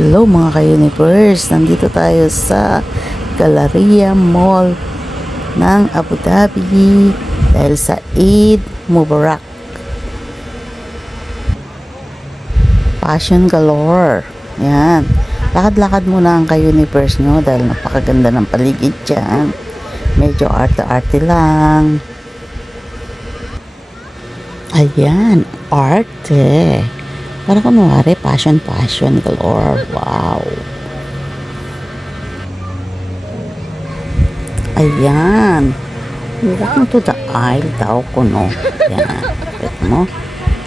Hello mga ka-universe, nandito tayo sa Galleria Mall ng Abu Dhabi dahil sa Eid Mubarak. Passion galore. Yan. Lakad-lakad muna ang ka-universe nyo dahil napakaganda ng paligid dyan. Medyo arte-arte lang. Ayan, arte. Parang kunwari, passion galore. Wow. Ayan. Welcome to the aisle daw ko, no? Ayan. Pwede mo.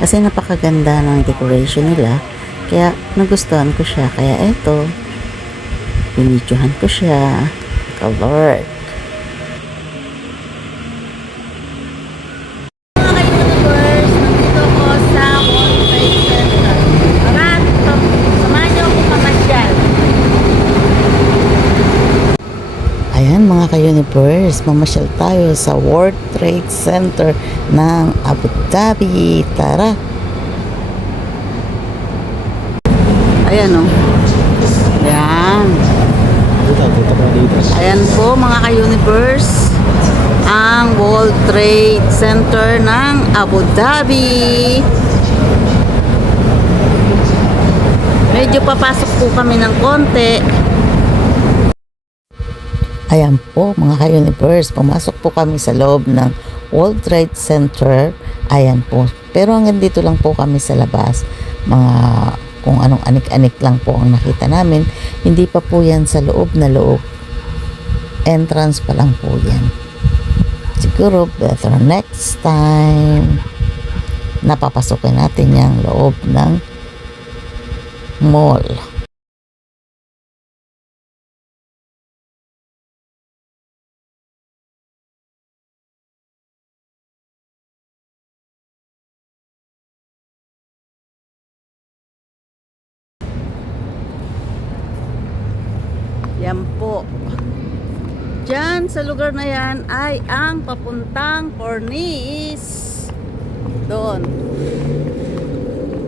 Kasi napakaganda ng decoration nila. Kaya nagustuhan ko siya. Kaya eto, binidyohan ko siya. Galore. Ayan mga ka-universe, mamasyal tayo sa World Trade Center ng Abu Dhabi. Tara! Ayan o. Ayan. Ayan po mga ka-universe, ang World Trade Center ng Abu Dhabi. Medyo papasok po kami ng konti. Ayan po mga ka-universe, pumasok po kami sa loob ng World Trade Center. Ayan po. Pero hanggang dito lang po kami sa labas. Mga kung anong anik-anik lang po ang nakita namin. Hindi pa po yan sa loob na loob. Entrance pa lang po yan. Siguro better next time napapasukin natin yung loob ng mall. Yan po. Diyan sa lugar na yan ay ang papuntang Cornice. Doon.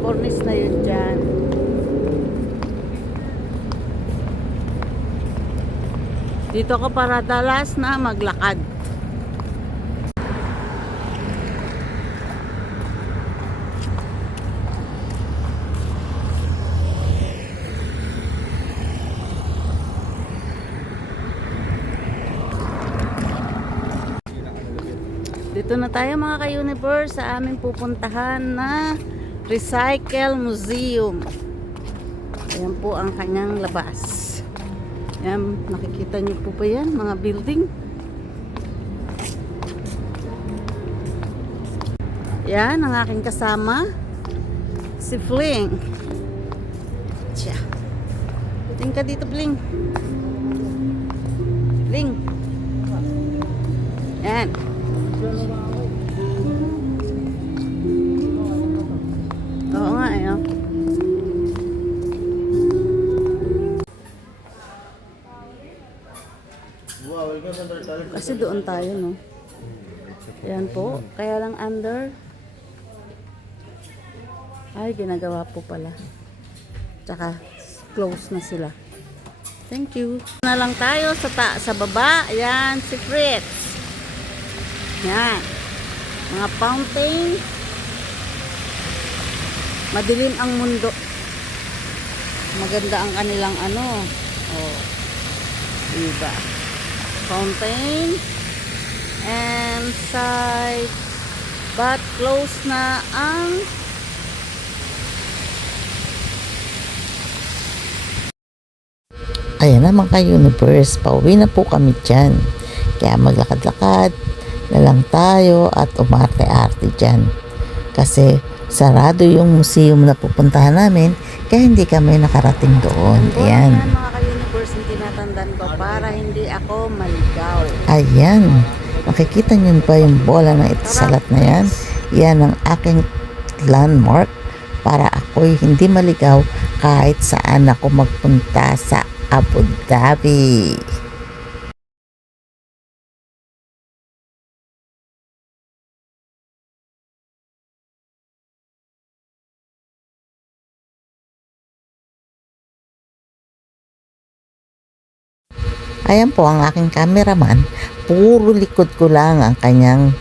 Cornice na yun dyan. Dito ko para dalas na maglakad. Dito na tayo mga ka-universe sa aming pupuntahan na Recycle Museum. Ayan po ang kanyang labas. Ayan, nakikita niyo po ba yan? Mga building. Yan, ang aking kasama. Si Fling. Tiya. Tingin ka dito, Fling. Fling. Yan. Oo nga eh. Oh. Kasi doon tayo, no? Ayan po. Kaya lang under. Ay, ginagawa po pala. Tsaka close na sila. Thank you. Na lang tayo sa baba. Ayan, si Fritz. Yan. Mga fountain. Madilim ang mundo. Maganda ang kanilang ano. Oh. Diba? Fountain. And side. But close na ang ayan na mga ka-universe. Pauwi na po kami dyan. Kaya maglakad-lakad na lang tayo at umarte-arte dyan. Kasi sarado yung museum na pupuntahan namin, kaya hindi kami nakarating doon. Ayan. Mga ka-universe, yung tinatandaan ko para hindi ako maligaw. Ayan. Makikita nyo pa yung bola ng itisalat na yan. Yan ang aking landmark para ako'y hindi maligaw kahit saan ako magpunta sa Abu Dhabi. Ayan po ang aking cameraman, puro likod ko lang ang kanyang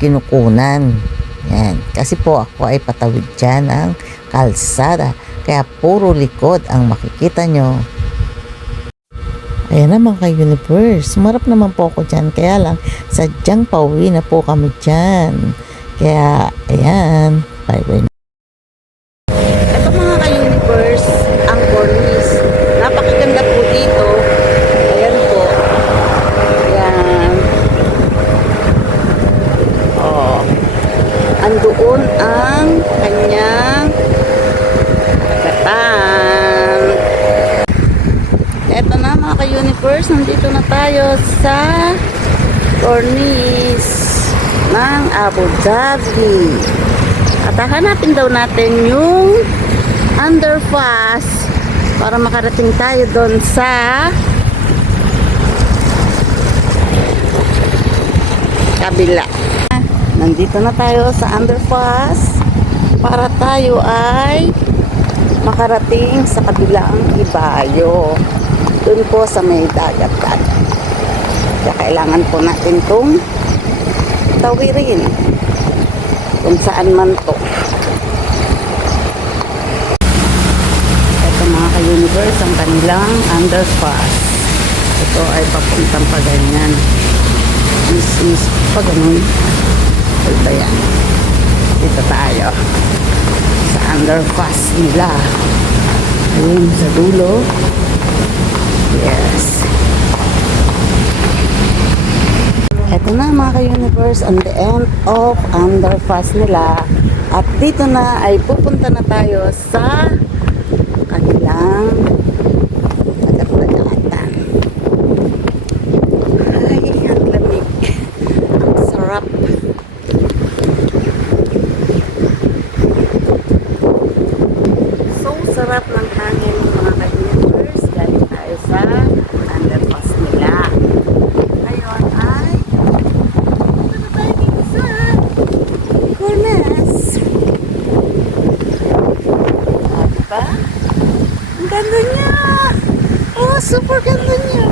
kinukunan. Yan, kasi po ako ay patawid dyan ng kalsada, kaya puro likod ang makikita nyo. Ayan naman kay Universe, sumarap naman po ako dyan, kaya lang sadyang pauwi na po kami dyan. Kaya ayan, bye bye. Ito mga ka-Universe, ang cornice. Napakaganda po dito. Ayan po. Ayan. Oh. Andoon ang kanyang katan. Ito na mga ka-Universe, nandito na tayo sa cornice ng Abu Dhabi. At hahanapin daw natin yung underpass para makarating tayo doon sa kabila. Nandito na tayo sa underpass para tayo ay makarating sa kabilang ibayo. Doon po sa may dagat-dagat. Kaya kailangan po natin itong tawirin kung saan man to. Ito mga ka-Universe, ang kanilang underpass. Ito ay papuntang Paganyan. This is Paganyan. Ito yan. Dito tayo sa underpass nila. Ayun sa dulo. Yes. Ito na mga ka-Universe, on the end of underpass nila. At dito na ay pupunta na tayo sa kanilang dagat-dagatan. Ay, ang lamig. Ang sarap. So, sarap ng hangin mga ka-Universe. Galing tayo sa underpass nila. Ngayon ay ang ganda niya. Oh, super ganda niya.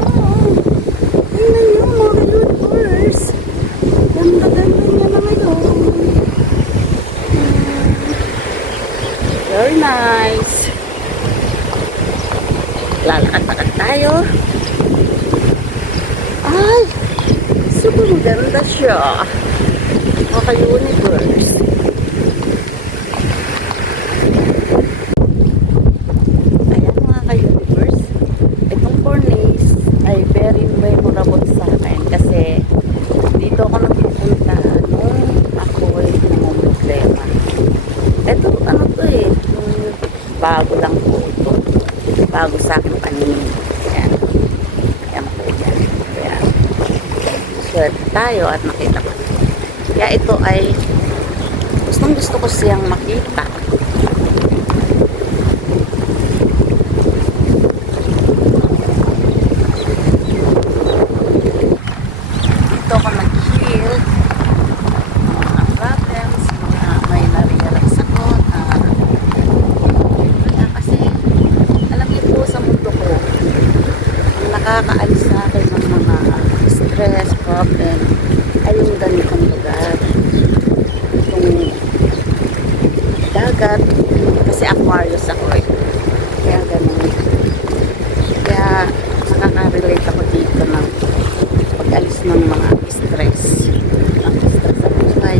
Tingnan niyo mga Universe. Ganda-ganda niya na ngayon. Very nice. Lalakad-lakad tayo. Ay, super maganda siya. Mga Universe. Very memorable sa akin kasi dito ako nagpupunta nung ako ay problema. Ito ano to eh, bago lang po ito, bago sa akin kanina. Yan, yan po yan. Kaya swerte tayo at nakita ko. Kaya ito ay gustong gusto ko siyang makita. Nakakaalis sa akin ng mga stress, problem ay yung ganitong lugar, itong dagat, kasi Aquarius ako eh, kaya ganun, kaya nakaka-relate ako dito ng pag-alis ng mga stress sa buhay,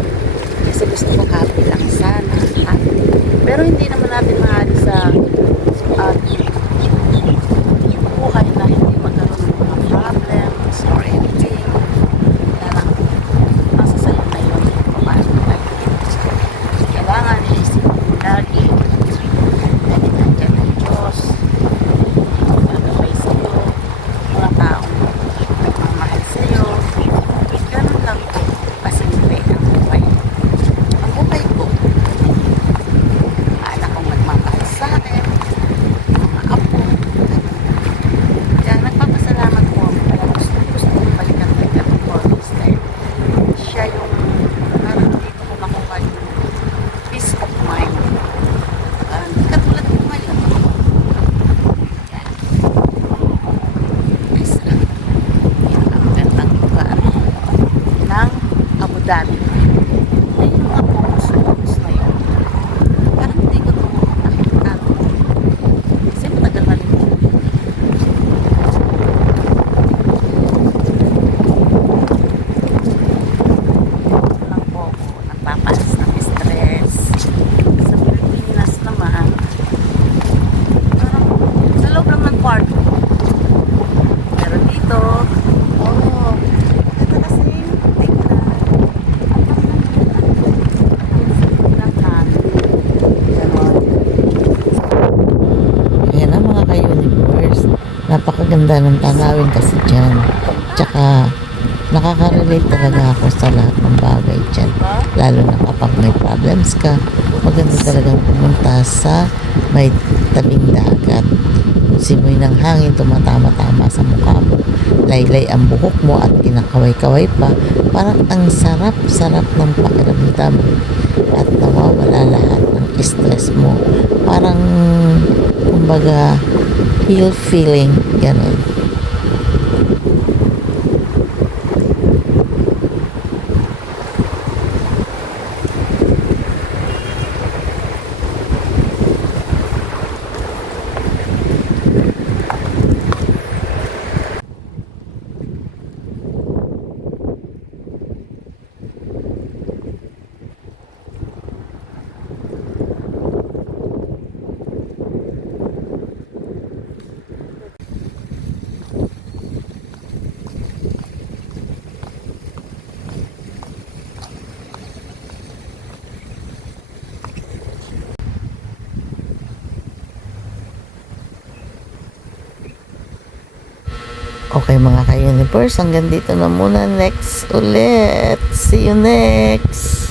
kasi gusto ko happy lang sana, happy. Pero hindi naman natin maalis sa buhay na hindi magkaroon ng mga problems or anything. Kaya lang, nasa sayo na yun. Paano tayo? Kailangan iisip mo lagi. Dahil nandiyan ang Diyos. ganda ng tanawin kasi dyan. Tsaka nakaka-relate talaga ako sa lahat ng bagay dyan. Lalo na kapag may problems ka, maganda talagang pumunta sa may tabing dagat. Simoy ng hangin tumatama-tama sa mukha mo, laylay ang buhok mo at kinakaway-kaway pa, parang ang sarap-sarap ng pakiramdam at nawawala lahat ng stress mo. Parang, kumbaga, heal feeling, ganun. Okay mga ka-universe, hanggang dito na muna. Next ulit. See you next!